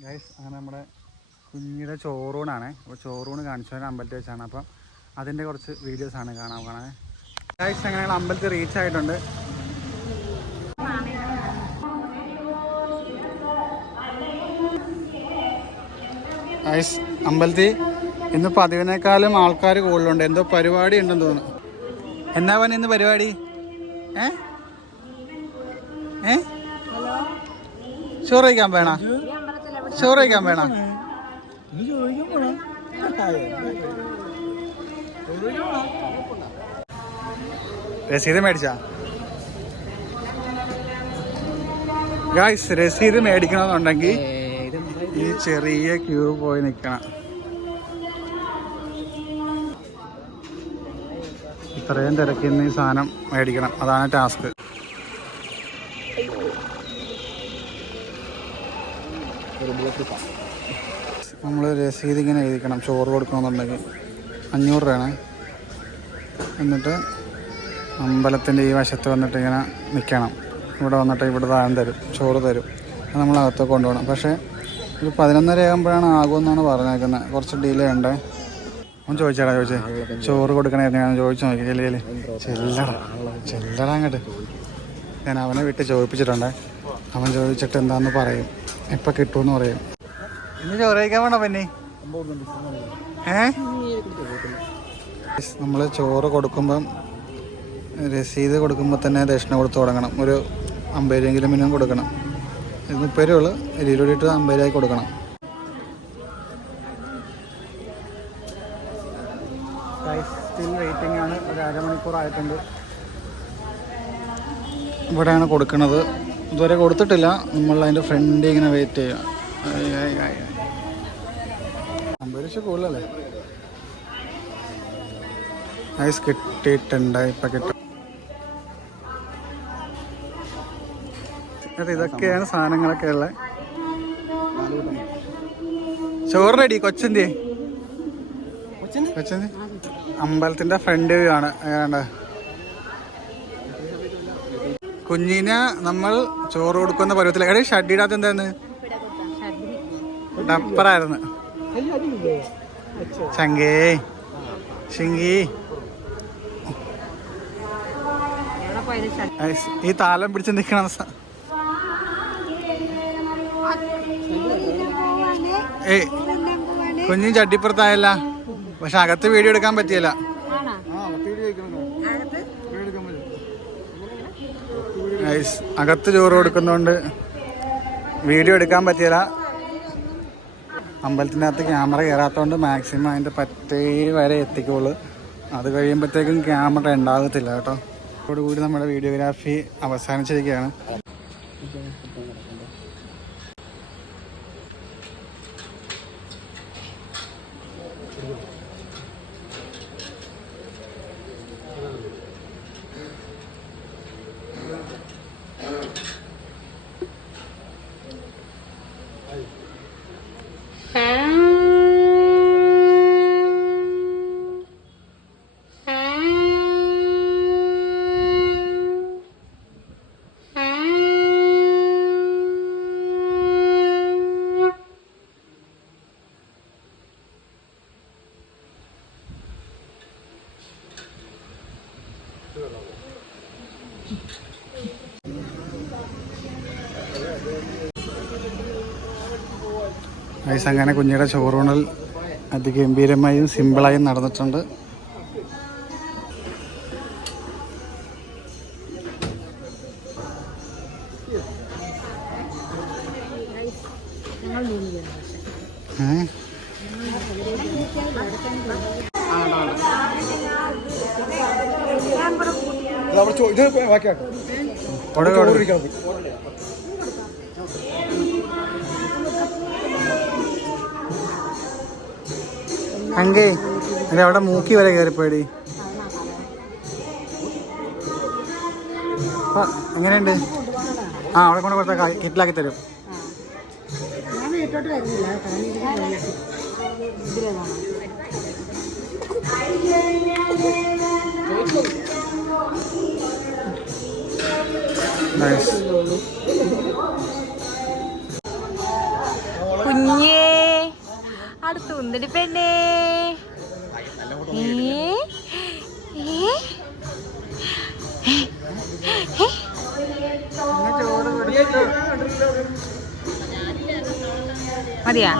Guys അങ്ങനെ നമ്മുടെ കുഞ്ഞിയുടെ ചോറൂണാണ് അപ്പോൾ ചോറൂണ് കാണിച്ചു തരാൻ അമ്പലത്തിൽ വെച്ചാണ്. അപ്പം അതിന്റെ കുറച്ച് വീഡിയോസാണ് കാണാൻ കാണാൻ ഗൈസ് അങ്ങനെ അമ്പലത്തിൽ റീച്ച് ആയിട്ടുണ്ട്. ഗൈസ് അമ്പലത്തിൽ ഇന്ന് പതിവിനേക്കാളും ആൾക്കാർ കൂടുതലുണ്ട്. എന്തോ പരിപാടി ഉണ്ടെന്ന് തോന്നുന്നു. എന്നാ പറഞ്ഞ ഇന്ന് പരിപാടി? ഏ? ഏ? ചോറ് കഴിക്കാൻ വേണ ചോറ് കഴിക്കാൻ വേണ രസീത് മേടിച്ചാ? ഗായ്സ് രസീത് മേടിക്കണമെന്നുണ്ടെങ്കിൽ ഈ ചെറിയ ക്യൂ പോയി നിൽക്കണം. ഇത്രയും തിരക്കിന്ന് ഈ സാധനം മേടിക്കണം. അതാണ് ടാസ്ക് നമ്മൾ രസീത് ഇങ്ങനെ എഴുതിക്കണം. ചോറ് കൊടുക്കണമെന്നുണ്ടെങ്കിൽ അഞ്ഞൂറ് രൂപയാണ്. എന്നിട്ട് അമ്പലത്തിന്റെ ഈ വശത്ത് വന്നിട്ട് ഇങ്ങനെ നിൽക്കണം. ഇവിടെ വന്നിട്ട് ഇവിടെ താഴം തരും. ചോറ് തരും. അത് നമ്മൾ കൊണ്ടുപോകണം. പക്ഷേ ഒരു പതിനൊന്നര ആകുമ്പോഴാണ് ആകുമെന്നാണ് പറഞ്ഞേക്കുന്നത്. കുറച്ച് ഡിലേ ഉണ്ട്. അവൻ ചോദിച്ചാടാ ചോദിച്ചേ. ചോറ് കൊടുക്കണേ ഞാൻ ചോദിച്ചു നോക്കി. ഇല്ലേ ചെല്ലടാ. ചെല്ലടാ അങ്ങോട്ട്. ഞാൻ അവനെ വിട്ട് ചോദിപ്പിച്ചിട്ടുണ്ടേ. അവൻ ചോദിച്ചിട്ട് എന്താണെന്ന് പറയും. എപ്പോൾ കിട്ടുമെന്ന് പറയും. ഇന്ന് ചോറ് കഴിക്കാൻ വേണോ പിന്നെ ഏ നമ്മൾ ചോറ് കൊടുക്കുമ്പം രസീത് കൊടുക്കുമ്പോൾ തന്നെ ദക്ഷിണ കൊടുത്ത് തുടങ്ങണം. ഒരു അമ്പത് രൂപയെങ്കിലും മിനിമം കൊടുക്കണം. ഇത് മുപ്പത് രൂപ ഉള്ളു ഇരുപത് ഇട്ട് അമ്പത് രൂപയ്ക്ക് കൊടുക്കണം സ്റ്റിൽ വെയിറ്റിംഗ് ആണ്. ഒരു അരമണിക്കൂർ ആയിട്ടുണ്ട് ഇവിടെയാണ് കൊടുക്കുന്നത്. ഇതുവരെ കൊടുത്തിട്ടില്ല. നമ്മൾ അതിന്റെ ഫ്രണ്ട് ഇങ്ങനെ വെയിറ്റ് ആയി. അമ്പത് കൂടുതലല്ലേ? ഐസ് കിട്ടിയിട്ടുണ്ട് ഇപ്പൊ കിട്ടും. ഇതൊക്കെയാണ് സാധനങ്ങളൊക്കെ ഉള്ളത് ചോറിനടി റെഡി കൊച്ചിന്റെ കൊച്ചിന്റെ അമ്പലത്തിന്റെ ഫ്രണ്ട് വ്യൂ ആണ് ഏതാണ്ട്? കുഞ്ഞിനെ നമ്മൾ ചോറ് കൊടുക്കുന്ന പരുവത്തിൽ. എടേ ഷഡിടാത്ത എന്താന്ന് ഡപ്പറായിരുന്നു ചങ്കേ ശിങ്കി ഈ താലം പിടിച്ച് നിൽക്കണം ഏയ് കുഞ്ഞു ചട്ടിപ്പുറത്തായല്ല. പക്ഷെ അകത്ത് വീഡിയോ എടുക്കാൻ പറ്റിയല്ല. ഐസ്, അകത്ത് ചോറ് കൊടുക്കുന്നതുകൊണ്ട് വീഡിയോ എടുക്കാൻ പറ്റിയല്ല. അമ്പലത്തിനകത്ത് ക്യാമറ കയറാത്തതുകൊണ്ട് മാക്സിമം അതിന്റെ പറ്റേ വരെ എത്തിക്കുള്ളൂ അത് കഴിയുമ്പോഴത്തേക്കും ക്യാമറ ഉണ്ടാകത്തില്ല കേട്ടോ. അതോടുകൂടി നമ്മുടെ വീഡിയോഗ്രാഫി അവസാനിച്ചിരിക്കുകയാണ്. Hayır. ഐസ് അങ്ങനെ കുഞ്ഞിയുടെ ചോറൂണൽ അതിഗംഭീരമായും സിമ്പിളായും നടന്നിട്ടുണ്ട് ഏ? കൊടുക്ക് കൊടുക്ക്. അങ്കേ അല്ലെ അവിടെ മൂക്കി വരെ കയറിപ്പോയടി എങ്ങനെയുണ്ട്? ആ അവിടെ കൊണ്ട് കൊടുത്ത കിറ്റിലാക്കി തരും. കുഞ്ഞേ അടുത്ത് വരുന്നില്ല കേട്ടോ മതിയാ?